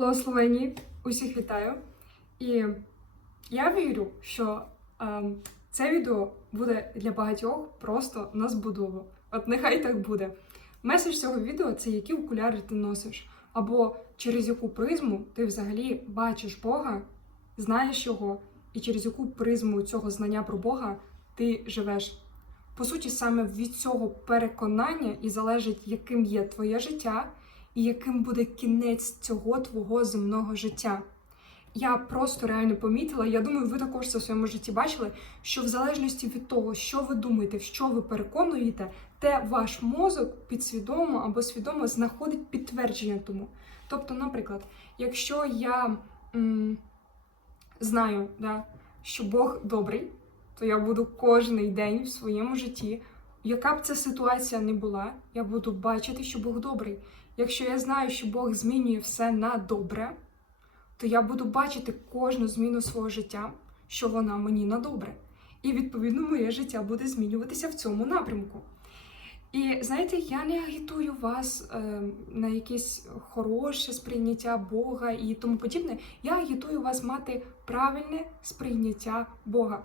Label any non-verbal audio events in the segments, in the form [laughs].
Благословені, усіх вітаю. І я вірю, що ем, це відео буде для багатьох просто на збудову. От нехай так буде. Меседж цього відео це які окуляри ти носиш, або через яку призму ти взагалі бачиш Бога, знаєш його, і через яку призму цього знання про Бога ти живеш. По суті, саме від цього переконання і залежить, яким є твоє життя, і яким буде кінець цього твого земного життя. Я просто реально помітила, я думаю, ви також це в своєму житті бачили, що в залежності від того, що ви думаєте, в що ви переконуєте, те ваш мозок підсвідомо або свідомо знаходить підтвердження тому. Тобто, наприклад, якщо я м, знаю, да, що Бог добрий, то я буду кожний день в своєму житті, яка б ця ситуація не була, я буду бачити, що Бог добрий. Якщо я знаю, що Бог змінює все на добре, то я буду бачити кожну зміну свого життя, що вона мені на добре. І відповідно моє життя буде змінюватися в цьому напрямку. І знаєте, я не агітую вас е, на якесь хороше сприйняття Бога і тому подібне. Я агітую вас мати правильне сприйняття Бога.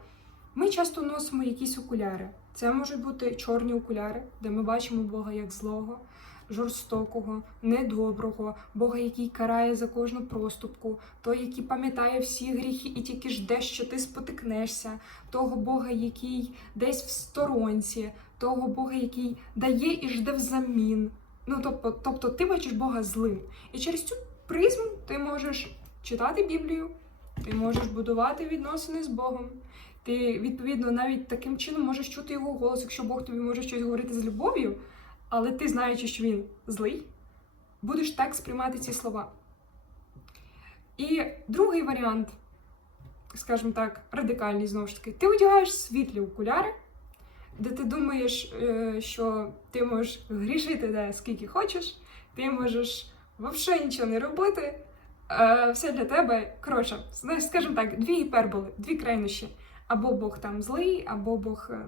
Ми часто носимо якісь окуляри. Це можуть бути чорні окуляри, де ми бачимо Бога як злого, жорстокого, недоброго, Бога, який карає за кожну проступку, той, який пам'ятає всі гріхи і тільки жде, що ти спотикнешся, того Бога, який десь в сторонці, того Бога, який дає і жде взамін. Ну, тобто, тобто ти бачиш Бога злим. І через цю призму ти можеш читати Біблію, ти можеш будувати відносини з Богом. Ти, відповідно, навіть таким чином можеш чути його голос, якщо Бог тобі може щось говорити з любов'ю, але ти, знаючи, що він злий, будеш так сприймати ці слова. І другий варіант, скажімо так, радикальний знову ж таки, ти одягаєш світлі окуляри, де ти думаєш, е, що ти можеш грішити де скільки хочеш, ти можеш взагалі нічого не робити. е, Все для тебе. Коротше, скажімо так, дві гіперболи, дві крайнощі. Або Бог там злий, або Бог, е,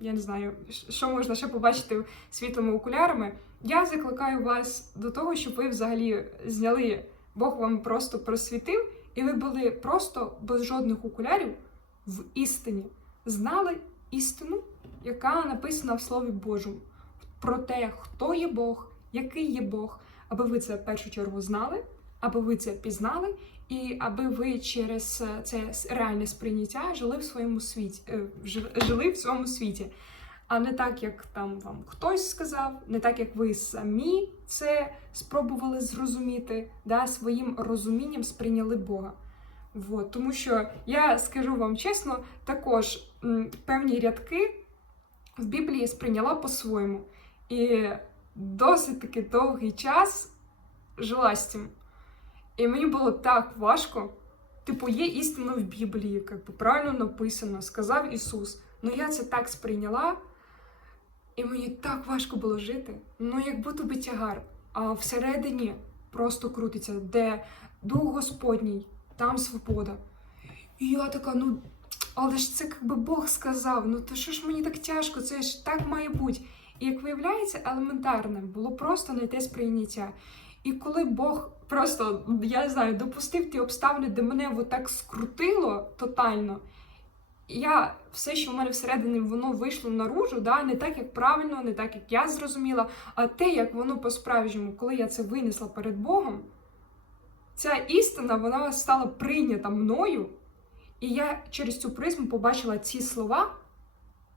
я не знаю, що можна ще побачити світлими окулярами. Я закликаю вас до того, щоб ви взагалі зняли, Бог вам просто просвітив, і ви були просто без жодних окулярів в істині, знали істину, яка написана в Слові Божому, про те, хто є Бог, який є Бог, аби ви це в першу чергу знали, аби ви це пізнали, і аби ви через е, це реальне сприйняття жили в своєму світі, е, жили в своєму світі. А не так, як там вам хтось сказав, не так, як ви самі це спробували зрозуміти, да, своїм розумінням сприйняли Бога. Вот. Тому що я скажу вам чесно, також певні рядки в Біблії сприйняла по-своєму. І досить таки довгий час жила з цим. І мені було так важко. Типу, є істина в Біблії, як би правильно написано, сказав Ісус. Ну я це так сприйняла, і мені так важко було жити. Ну, як будто би тягар. А всередині просто крутиться, де Дух Господній, там свобода. І я така, ну, але ж це якби Бог сказав, ну то що ж мені так тяжко, це ж так має бути. І як виявляється, елементарне було просто те сприйняття. І коли Бог просто, я не знаю, допустив ті обставини, де мене отак скрутило тотально, я все, що в мене всередині воно вийшло наружу, да, не так, як правильно, не так, як я зрозуміла, а те, як воно по-справжньому, коли я це винесла перед Богом, ця істина вона стала прийнята мною, і я через цю призму побачила ці слова,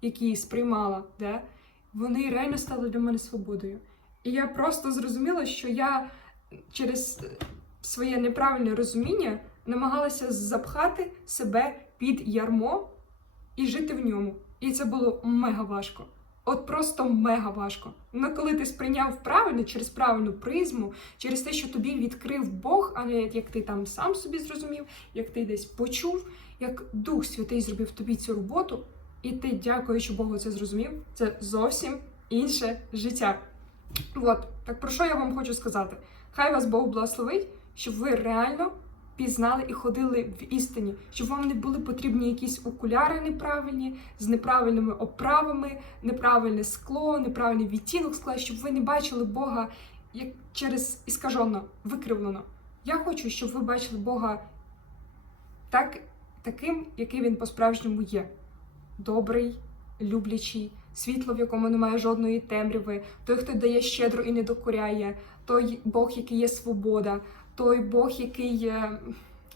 які сприймала, да, вони реально стали для мене свободою. І я просто зрозуміла, що я через своє неправильне розуміння намагалася запхати себе під ярмо і жити в ньому. І це було мега важко. От просто мега важко. Ну коли ти сприйняв правильно через правильну призму, через те, що тобі відкрив Бог, а не як ти там сам собі зрозумів, як ти десь почув, як Дух Святий зробив тобі цю роботу, і ти, дякуючи Богу, це зрозумів, це зовсім інше життя. От, так про що я вам хочу сказати? Хай вас Бог благословить, щоб ви реально пізнали і ходили в істині, щоб вам не були потрібні якісь окуляри неправильні, з неправильними оправами, неправильне скло, неправильний відтінок скла, щоб ви не бачили Бога як через іскажено, викривлено. Я хочу, щоб ви бачили Бога так, таким, який він по-справжньому є. Добрий, люблячий, світло, в якому немає жодної темряви, той, хто дає щедро і не докоряє, той Бог, який є свобода, той Бог, який є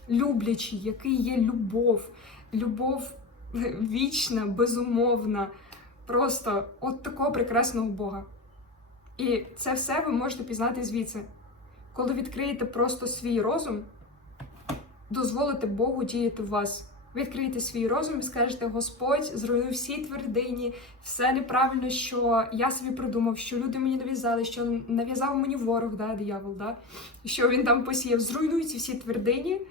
люблячий, який є любов, любов [laughs] вічна, безумовна, просто от такого прекрасного Бога. І це все ви можете пізнати звідси. Коли відкриєте просто свій розум, дозволите Богу діяти в вас. Відкриєте свій розум і скажете: Господь, зруйнуй всі твердині, все неправильно, що я собі придумав, що люди мені нав'язали, що нав'язав мені ворог, да, диявол, да, що він там посіяв. Зруйнуй ці всі твердині,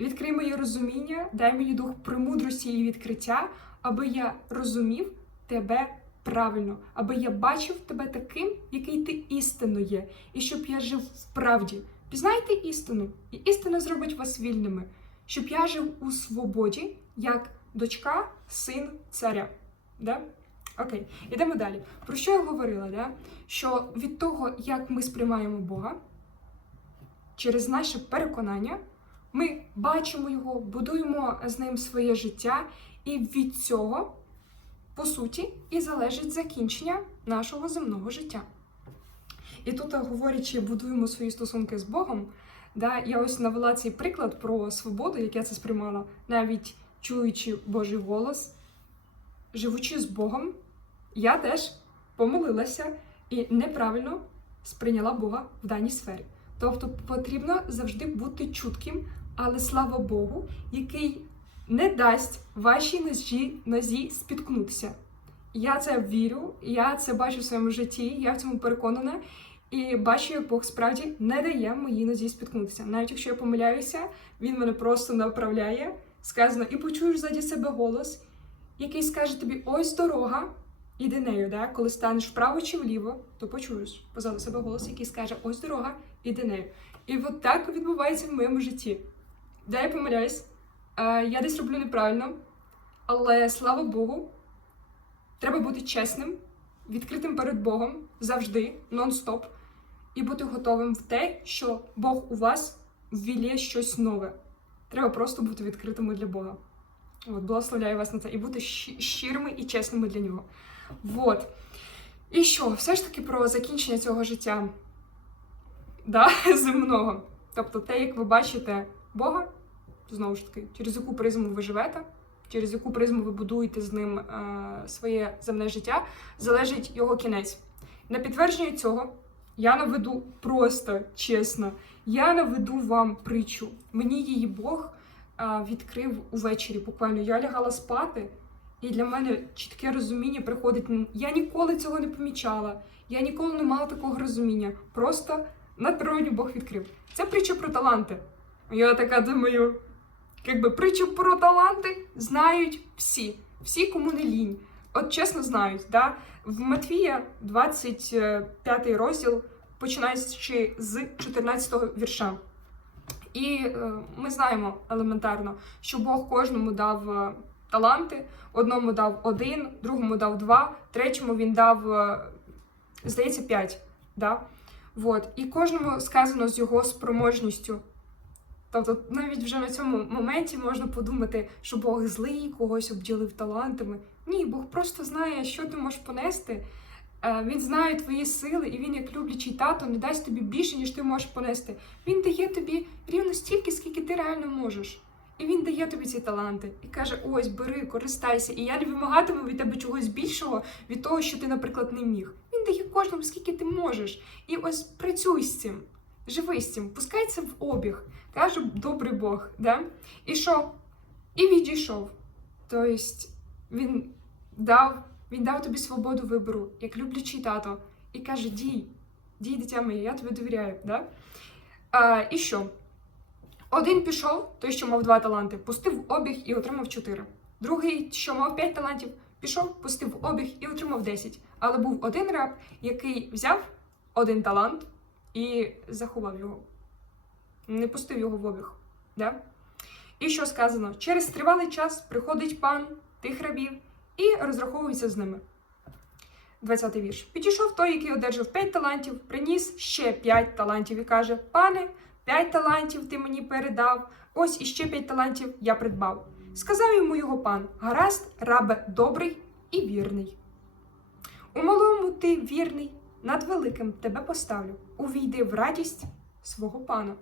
відкрий моє розуміння, дай мені дух премудрості і відкриття, аби я розумів тебе правильно, аби я бачив тебе таким, який ти істинно є, і щоб я жив в правді. Пізнайте істину, і істина зробить вас вільними, щоб я жив у свободі, як дочка, син царя. Да? Окей, ідемо далі. Про що я говорила? Да? Що від того, як ми сприймаємо Бога, через наше переконання, ми бачимо його, будуємо з ним своє життя, і від цього, по суті, і залежить закінчення нашого земного життя. І тут, говорячи, будуємо свої стосунки з Богом, да, я ось навела цей приклад про свободу, як я це сприймала, навіть чуючи Божий голос, живучи з Богом, я теж помилилася і неправильно сприйняла Бога в даній сфері. Тобто потрібно завжди бути чутким, але слава Богу, який не дасть вашій нозі, нозі спіткнутися. Я це вірю, я це бачу в своєму житті, я в цьому переконана. І бачу, як Бог справді не дає моїй нозі спіткнутися. Навіть якщо я помиляюся, він мене просто направляє. Сказано, і почуєш ззаді себе голос, який скаже тобі: ось дорога, іди нею. Да? Коли станеш вправо чи вліво, то почуєш позаду себе голос, який скаже: ось дорога, іди нею. І от так відбувається в моєму житті. Да, я помиляюсь, е, я десь роблю неправильно, але слава Богу, треба бути чесним, відкритим перед Богом завжди, нон-стоп, і бути готовим в те, що Бог у вас ввілє щось нове. Треба просто бути відкритими для Бога. От, благословляю вас на це і бути щирими і чесними для нього. Вот. І що, все ж таки про закінчення цього життя да, [laughs] земного. Тобто, те, як ви бачите Бога, знову ж таки, через яку призму ви живете, через яку призму ви будуєте з ним е, своє земне життя, залежить його кінець. На підтвердження цього я наведу просто чесно, я наведу вам притчу. Мені її Бог е, відкрив увечері. Буквально я лягала спати, і для мене чітке розуміння приходить. Я ніколи цього не помічала, я ніколи не мала такого розуміння. Просто надприродньо Бог відкрив. Це притча про таланти. Я така думаю, якби притчу про таланти знають всі, всі, кому не лінь. От чесно знають, да? В Матвія 25 розділ, починаючи з 14 вірша. І е, ми знаємо елементарно, що Бог кожному дав е, таланти, одному дав один, другому дав два, третьому він дав, е, здається, п'ять. Да? Вот. І кожному сказано з його спроможністю. Тобто, навіть вже на цьому моменті можна подумати, що Бог злий, когось обділив талантами. Ні, Бог просто знає, що ти можеш понести. Е, Він знає твої сили, і він, як люблячий тато, не дасть тобі більше, ніж ти можеш понести. Він дає тобі рівно стільки, скільки ти реально можеш. І він дає тобі ці таланти і каже: ось, бери, користайся. І я не вимагатиму від тебе чогось більшого від того, що ти, наприклад, не міг. Він дає кожному, скільки ти можеш. І ось працюй з цим, живи з цим, пускай це в обіг, каже добрий Бог. Да? І що? І відійшов. Тобто він дав, він дав тобі свободу вибору, як люблячий тато, і каже: дій, дій, дитя моє, я тобі довіряю. Да? А, і що? Один пішов, той, що мав два таланти, пустив обіг і отримав чотири. Другий, що мав п'ять талантів, пішов, пустив обіг і отримав 10. Але був один раб, який взяв один талант і заховав його. Не пустив його в обіг. Да? І що сказано? Через тривалий час приходить пан тих рабів і розраховується з ними. 20 вірш. Підійшов той, який одержав 5 талантів, приніс ще 5 талантів і каже: Пане, П'ять талантів ти мені передав, ось іще п'ять талантів я придбав. Сказав йому його пан: Гаразд, рабе добрий і вірний. У малому ти вірний, над великим тебе поставлю. Увійди в радість свого пана.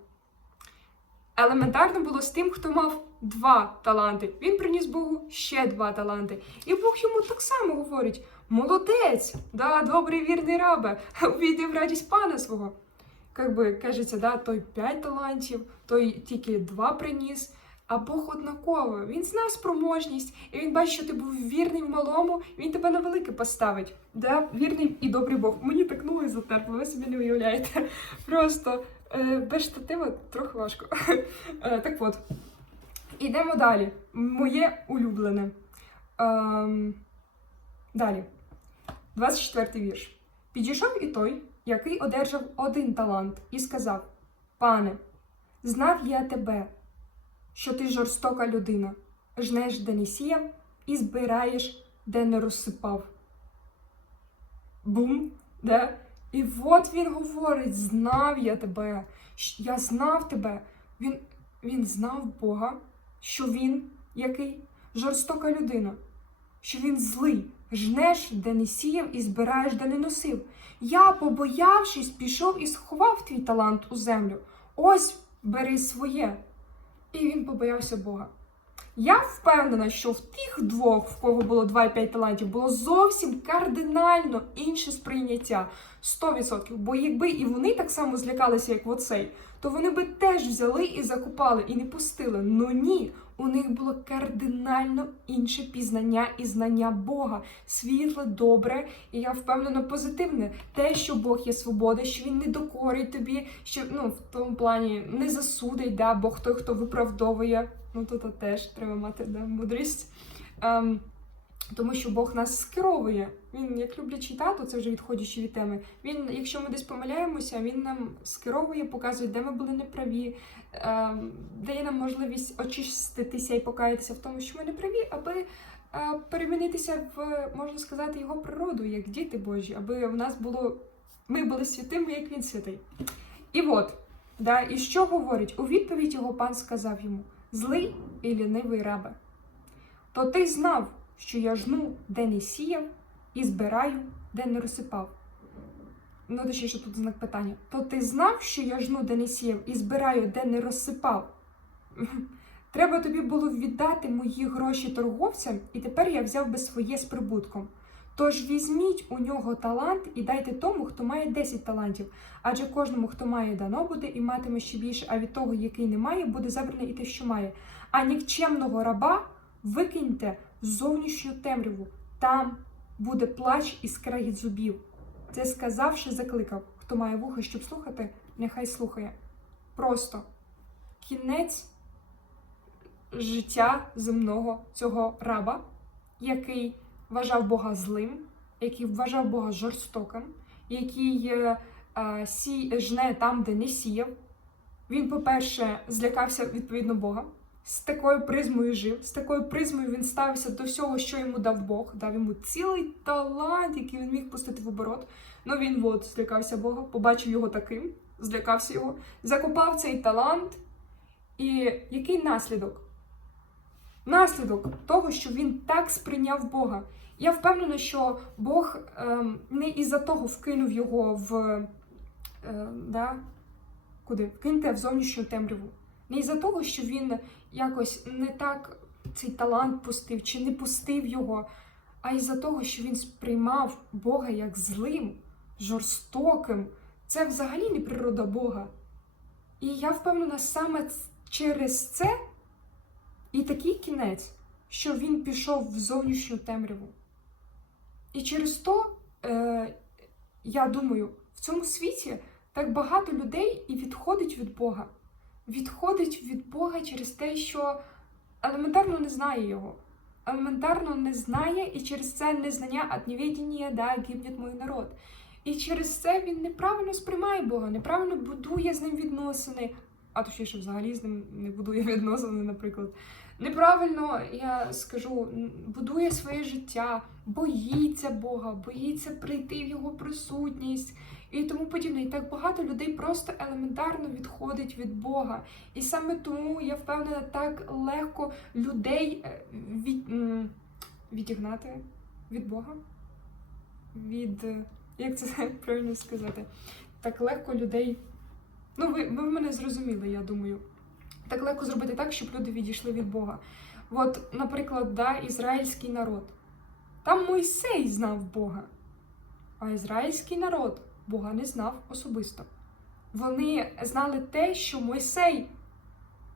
Елементарно було з тим, хто мав два таланти. Він приніс Богу ще два таланти. І Бог йому так само говорить: молодець, да, добрий вірний рабе, [laughs] увійди в радість пана свого. Как би кажеться, да, той п'ять талантів, той тільки два приніс. А Бог однаково. Він знав спроможність, і він бачить, що ти був вірний в малому, він тебе на велике поставить. Да? Вірний і добрий Бог. Мені так ноги затерпли, ви собі не уявляєте. Просто без штатива трохи важко. [laughs] Е, так от, ідемо далі. Моє улюблене. Ем, далі. 24 вірш. Підійшов і той, який одержав один талант, і сказав: Пане, знав я тебе, що ти жорстока людина, жнеш, де не сіяв, і збираєш, де не розсипав. Бум! Да? І от він говорить: знав я тебе, я знав тебе. Він, він знав Бога, що він який жорстока людина, що він злий, жнеш, де не сіяв, і збираєш, де не носив. Я, побоявшись, пішов і сховав твій талант у землю. Ось бери своє. І він побоявся Бога. Я впевнена, що в тих двох, в кого було 2,5 талантів, було зовсім кардинально інше сприйняття. 100%. Бо якби і вони так само злякалися, як оцей, то вони би теж взяли і закупали, і не пустили. Ну ні, у них було кардинально інше пізнання і знання Бога. Світле, добре, і я впевнена позитивне. Те, що Бог є свобода, що він не докорить тобі, що ну в тому плані не засудить, да, Бог той, хто виправдовує. Ну тут теж треба мати да, мудрість. Ем, тому що Бог нас скеровує. Він, як люблячий тато, це вже відходячи від теми. Він, якщо ми десь помиляємося, він нам скеровує, показує, де ми були неправі, ем, дає нам можливість очиститися і покаятися в тому, що ми неправі, аби е, перемінитися в, можна сказати, його природу, як діти Божі, аби в нас було, ми були святими, як він святий. І от, да, і що говорить? У відповідь його пан сказав йому: злий і лінивий рабе. То ти знав, що я жну, де не сіяв, і збираю, де не розсипав. Ну, точніше, тут знак питання. То ти знав, що я жну, де не сіяв, і збираю, де не розсипав. [laughs] Треба тобі було віддати мої гроші торговцям, і тепер я взяв би своє з прибутком. Тож візьміть у нього талант і дайте тому, хто має 10 талантів, адже кожному, хто має, дано буде і матиме ще більше, а від того, який не має, буде забране і те, що має. А нікчемного раба викиньте зовнішню темряву. Там буде плач і скрегіт зубів. Це сказавши, закликав, хто має вуха, щоб слухати, нехай слухає. Просто кінець життя земного цього раба, який вважав Бога злим, який вважав Бога жорстоким, який е, е, сій, жне там, де не сіяв. Він, по-перше, злякався відповідно Бога. З такою призмою жив, з такою призмою він ставився до всього, що йому дав Бог, дав йому цілий талант, який він міг пустити в оборот. Ну він от злякався Бога, побачив його таким, злякався його, закопав цей талант. І який наслідок? Наслідок того, що він так сприйняв Бога. Я впевнена, що Бог ем, не із-за того вкинув його в е, да, куди? Вкиньте в зовнішню темряву. Не із-за того, що він якось не так цей талант пустив чи не пустив його, а із-за того, що він сприймав Бога як злим, жорстоким. Це взагалі не природа Бога. І я впевнена, саме через це і такий кінець, що він пішов в зовнішню темряву. І через то, е, я думаю, в цьому світі так багато людей і відходить від Бога. Відходить від Бога через те, що елементарно не знає його. Елементарно не знає, і через це незнання от неведення, да, гибнет мій народ. І через це він неправильно сприймає Бога, неправильно будує з ним відносини, а точніше, взагалі з ним не будує відносини, наприклад. Неправильно, я скажу, будує своє життя, боїться Бога, боїться прийти в його присутність. І тому подібне. І так багато людей просто елементарно відходить від Бога. І саме тому я впевнена, так легко людей е, від, відігнати від Бога. Від. е, Як це [laughs] правильно сказати? Так легко людей. Ну, ви, ви мене зрозуміли, я думаю. Так легко зробити так, щоб люди відійшли від Бога. От, наприклад, да, ізраїльський народ. Там Мойсей знав Бога, а ізраїльський народ Бога не знав особисто. Вони знали те, що Мойсей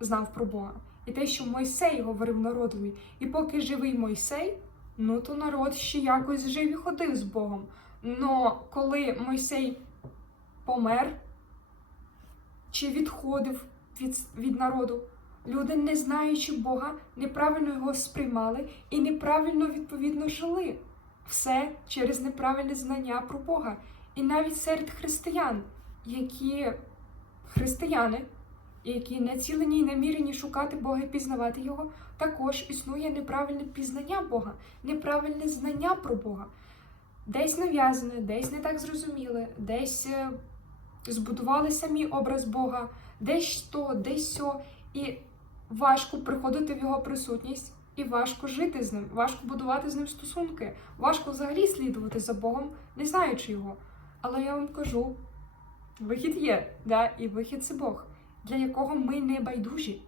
знав про Бога, і те, що Мойсей говорив народові. І поки живий Мойсей, ну то народ ще якось жив і ходив з Богом. Но коли Мойсей помер чи відходив від, від народу, люди, не знаючи Бога, неправильно його сприймали і неправильно відповідно жили. Все через неправильне знання про Бога. І навіть серед християн, які християни, які націлені і намірені шукати Бога і пізнавати Його, також існує неправильне пізнання Бога, неправильне знання про Бога. Десь нав'язане, десь не так зрозуміле, десь е, збудували самі образ Бога, десь то, десь сьо. І важко приходити в його присутність, і важко жити з ним, важко будувати з ним стосунки, важко взагалі слідувати за Богом, не знаючи його. Але я вам кажу: вихід є, да? і вихід це Бог, для якого ми не байдужі,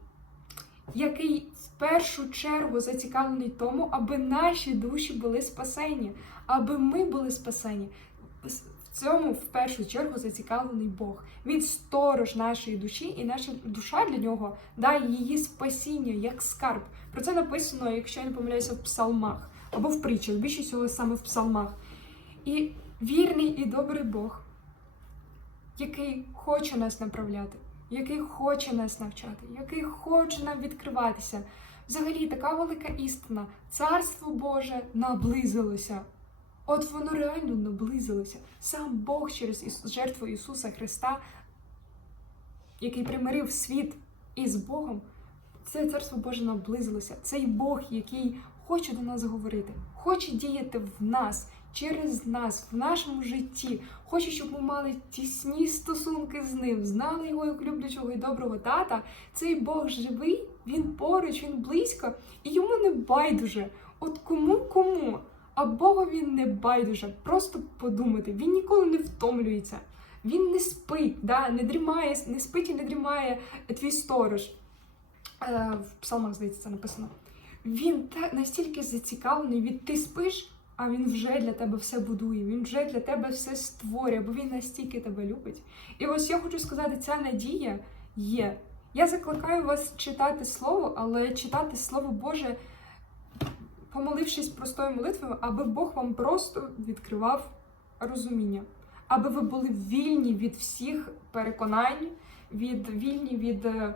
який в першу чергу зацікавлений тому, аби наші душі були спасені, аби ми були спасені. В цьому в першу чергу зацікавлений Бог. Він сторож нашої душі, і наша душа для нього дає її спасіння як скарб. Про це написано, якщо я не помиляюся, в псалмах або в притчах, більше всього саме в псалмах. І вірний і добрий Бог, який хоче нас направляти, який хоче нас навчати, який хоче нам відкриватися. Взагалі, така велика істина. Царство Боже наблизилося. От воно реально наблизилося. Сам Бог через жертву Ісуса Христа, який примирив світ із Богом, це царство Боже наблизилося. Цей Бог, який хоче до нас говорити, хоче діяти в нас, через нас, в нашому житті, хоче, щоб ми мали тісні стосунки з ним, знали його як люблячого і доброго тата. Цей Бог живий, він поруч, він близько, і йому не байдуже. От кому кому. А Богові не байдуже. Просто подумати, він ніколи не втомлюється. Він не спить, да, не дрімає, не спить і не дрімає твій сторож. Е, в псалмах, здається, це написано. Він так настільки зацікавлений від ти спиш, а він вже для тебе все будує, він вже для тебе все створює, бо він настільки тебе любить. І ось я хочу сказати, ця надія є. Я закликаю вас читати слово, але читати Слово Боже помолившись простою молитвою, аби Бог вам просто відкривав розуміння, аби ви були вільні від всіх переконань, від вільні від е,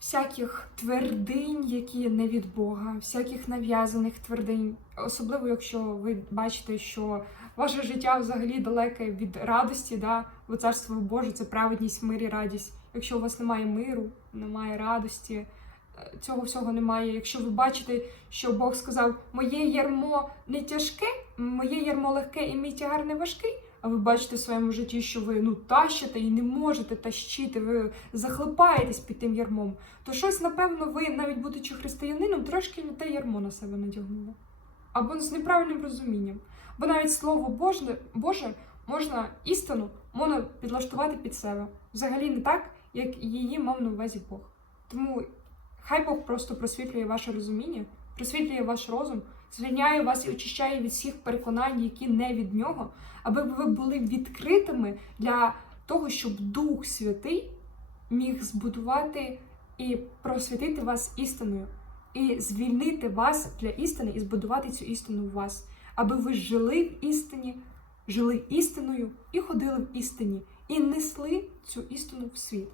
всяких твердинь, які не від Бога, всяких нав'язаних твердинь. Особливо, якщо ви бачите, що ваше життя взагалі далеке від радості, да? бо царство Боже це праведність, мир і радість. Якщо у вас немає миру, немає радості, е, цього всього немає. Якщо ви бачите, що Бог сказав, моє ярмо не тяжке, моє ярмо легке і мій тягар не важкий. А ви бачите в своєму житті, що ви ну тащите і не можете тащити, ви захлипаєтесь під тим ярмом. То щось, напевно, ви, навіть будучи християнином, трошки не те ярмо на себе надягнули. Або з неправильним розумінням. Бо навіть слово Боже, Боже можна істину можна підлаштувати під себе. Взагалі не так, як її мав на увазі Бог. Тому хай Бог просто просвітлює ваше розуміння, просвітлює ваш розум, звільняє вас і очищає від всіх переконань, які не від нього, аби ви були відкритими для того, щоб Дух Святий міг збудувати і просвітити вас істиною, і звільнити вас для істини і збудувати цю істину в вас, аби ви жили в істині, жили істиною і ходили в істині, і несли цю істину в світ.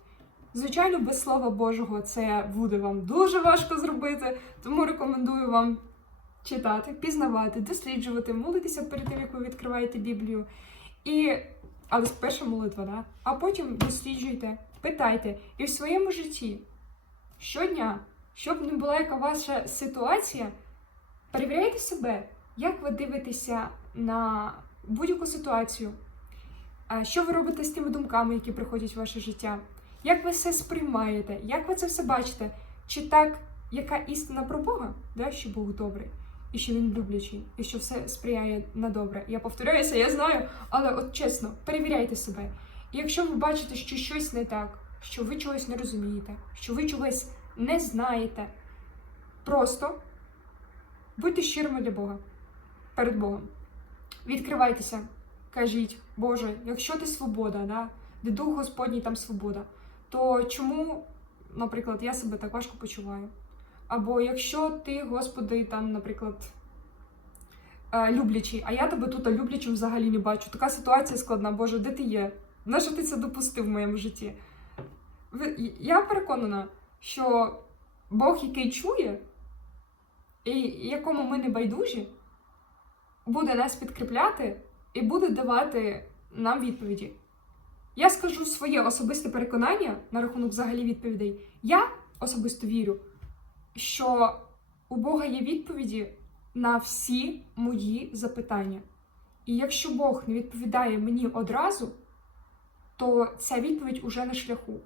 Звичайно, без Слова Божого це буде вам дуже важко зробити, тому рекомендую вам читати, пізнавати, досліджувати, молитися перед тим, як ви відкриваєте Біблію. І... Але перша молитва, да? а потім досліджуйте, питайте. І в своєму житті щодня, щоб не була яка ваша ситуація, перевіряйте себе, як ви дивитеся на будь-яку ситуацію. Що ви робите з тими думками, які приходять в ваше життя? Як ви все сприймаєте? Як ви це все бачите? Чи так, яка істина про Бога? Да, що Бог добрий, і що він люблячий, і що все сприяє на добре. Я повторююся, я знаю, але от чесно, перевіряйте себе. І якщо ви бачите, що щось не так, що ви чогось не розумієте, що ви чогось не знаєте, просто будьте щирими для Бога перед Богом. Відкривайтеся, кажіть, Боже, якщо ти свобода, да, де Дух Господній там свобода, то чому, наприклад, я себе так важко почуваю? Або якщо ти, Господи, там, наприклад, е, люблячий, а я тебе тут люблячим взагалі не бачу. Така ситуація складна, Боже, де ти є? На що ти це допустив в моєму житті? Я переконана, що Бог, який чує, і якому ми не байдужі, буде нас підкріпляти і буде давати нам відповіді. Я скажу своє особисте переконання на рахунок взагалі відповідей. Я особисто вірю, що у Бога є відповіді на всі мої запитання. І якщо Бог не відповідає мені одразу, то ця відповідь уже на шляху.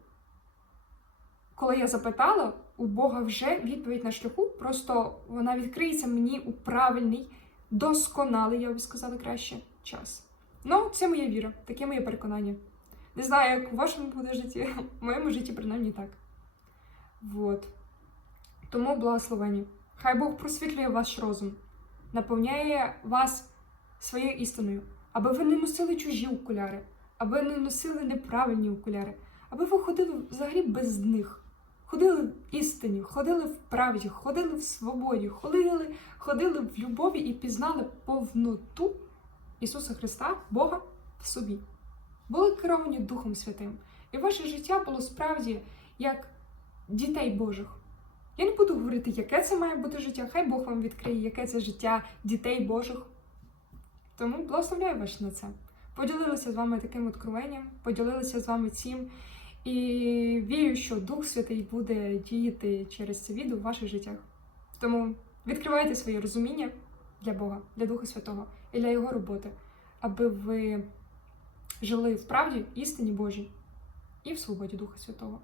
Коли я запитала, у Бога вже відповідь на шляху, просто вона відкриється мені у правильний, досконалий, я би сказала краще, час. Ну, це моя віра, таке моє переконання. Не знаю, як у вашому буде житті, [laughs] в моєму житті принаймні так. Вот. Тому благословені. Хай Бог просвітлює ваш розум, наповняє вас своєю істиною, аби ви не носили чужі окуляри, аби не носили неправильні окуляри, аби ви ходили взагалі без них. Ходили в істині, ходили в правді, ходили в свободі, ходили, ходили в любові і пізнали повноту Ісуса Христа, Бога в собі. Були керовані Духом Святим. І ваше життя було справді як дітей Божих. Я не буду говорити, яке це має бути життя. Хай Бог вам відкриє, яке це життя дітей Божих. Тому благословляю вас на це. Поділилася з вами таким откровенням, поділилася з вами цим. І вірю, що Дух Святий буде діяти через це відео в ваших життях. Тому відкривайте своє розуміння для Бога, для Духа Святого і для Його роботи, аби ви жили в правді, істині Божій і в свободі Духа Святого.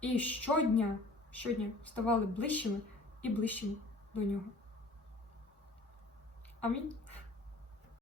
І щодня, щодня ставали ближчими і ближчими до нього. Амінь.